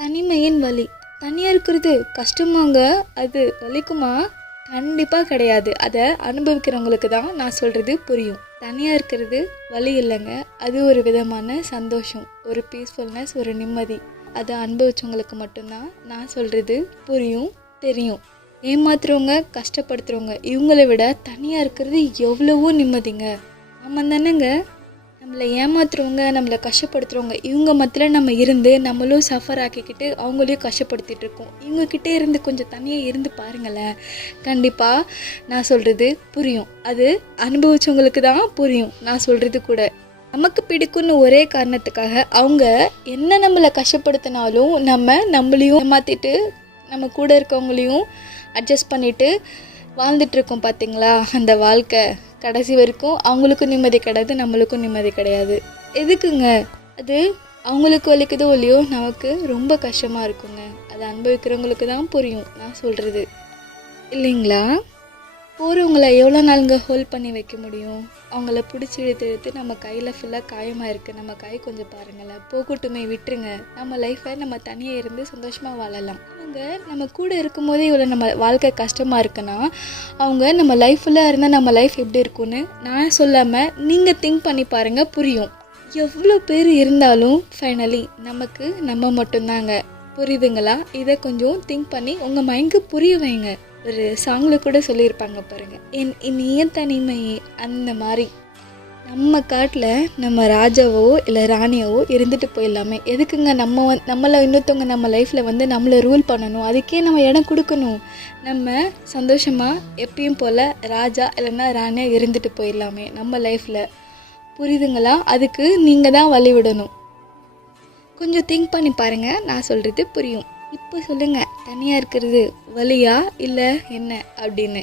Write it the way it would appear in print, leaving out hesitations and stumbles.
தனிமையின் வலி. தனியாக இருக்கிறது கஷ்டமாங்க, அது வலிக்குமா? கண்டிப்பாக கிடையாது. அதை அனுபவிக்கிறவங்களுக்கு தான் நான் சொல்கிறது புரியும். தனியாக இருக்கிறது வலி இல்லைங்க, அது ஒரு விதமான சந்தோஷம், ஒரு பீஸ்ஃபுல்னஸ், ஒரு நிம்மதி. அதை அனுபவிச்சவங்களுக்கு மட்டும்தான் நான் சொல்கிறது புரியும், தெரியும். ஏமாத்துறவங்க, கஷ்டப்படுத்துகிறவங்க இவங்களை விட தனியாக இருக்கிறது எவ்வளவோ நிம்மதிங்க. ஆமாம் தானேங்க? நம்மளை ஏமாத்துறவங்க, நம்மளை கஷ்டப்படுத்துகிறவங்க இவங்க மத்தியில் நம்ம இருந்து நம்மளும் சஃபர் ஆக்கிக்கிட்டு அவங்களையும் கஷ்டப்படுத்திட்டு இருக்கோம். இவங்கக்கிட்டே இருந்து கொஞ்சம் தனியாக இருந்து பாருங்களேன், கண்டிப்பாக நான் சொல்கிறது புரியும். அது அனுபவிச்சவங்களுக்கு தான் புரியும் நான் சொல்கிறது கூட. நமக்கு பிடிக்கும்னு ஒரே காரணத்துக்காக அவங்க என்ன நம்மளை கஷ்டப்படுத்தினாலும் நம்மளையும் ஏமாற்றிட்டு நம்ம கூட இருக்கவங்களையும் அட்ஜஸ்ட் பண்ணிவிட்டு வாழ்ந்துட்டுருக்கோம் பார்த்தீங்களா? அந்த வாழ்க்கை கடைசி வரைக்கும் அவங்களுக்கும் நிம்மதி கிடையாது, நம்மளுக்கும் நிம்மதி கிடையாது. எதுக்குங்க? அது அவங்களுக்கு வலிக்குதோ இல்லையோ நமக்கு ரொம்ப கஷ்டமாக இருக்குங்க. அதை அனுபவிக்கிறவங்களுக்கு தான் புரியும் நான் சொல்கிறது, இல்லைங்களா? போகிறவங்கள எவ்வளோ நாளுங்க ஹோல்ட் பண்ணி வைக்க முடியும்? அவங்கள பிடிச்சி இழுத்து நம்ம கையில் ஃபுல்லாக காயமாக இருக்குது, நம்ம கை கொஞ்சம் பாருங்களேன், போகட்டுமே, விட்டுருங்க. நம்ம லைஃப்பை நம்ம தனியாக இருந்து சந்தோஷமாக வாழலாம். அவங்க நம்ம கூட இருக்கும்போதே இவ்வளோ நம்ம வாழ்க்கை கஷ்டமாக இருக்குன்னா அவங்க நம்ம லைஃப்பில் இருந்தால் நம்ம லைஃப் எப்படி இருக்கும்னு நான் சொல்லாமல் நீங்கள் திங்க் பண்ணி பாருங்கள், புரியும். எவ்வளோ பேர் இருந்தாலும் ஃபைனலி நமக்கு நம்ம மட்டும்தாங்க. புரியுதுங்களா? இதை கொஞ்சம் திங்க் பண்ணி உங்கள் மைண்டுக்கு புரிய வைங்க. ஒரு சாங்கில் கூட சொல்லியிருப்பாங்க பாருங்கள், என் இனிய தனிமையே. அந்த மாதிரி நம்ம காட்டில் நம்ம ராஜாவோ இல்லை ராணியாவோ இருந்துட்டு போயிடலாமே. எதுக்குங்க நம்மளை இன்னொருத்தவங்க நம்ம லைஃப்பில் வந்து நம்மளை ரூல் பண்ணணும்? அதுக்கே நம்ம இடம் கொடுக்கணும். நம்ம சந்தோஷமாக எப்பயும் போல் ராஜா இல்லைன்னா ராணியாக இருந்துட்டு போயிடலாமே நம்ம லைஃப்பில். புரியுதுங்களா? அதுக்கு நீங்கள் தான் வழி விடணும். கொஞ்சம் திங்க் பண்ணி பாருங்கள், நான் சொல்கிறது புரியும். இப்போ சொல்லுங்கள், தனியாக இருக்கிறது வலியா இல்லை என்ன அப்படின்னு.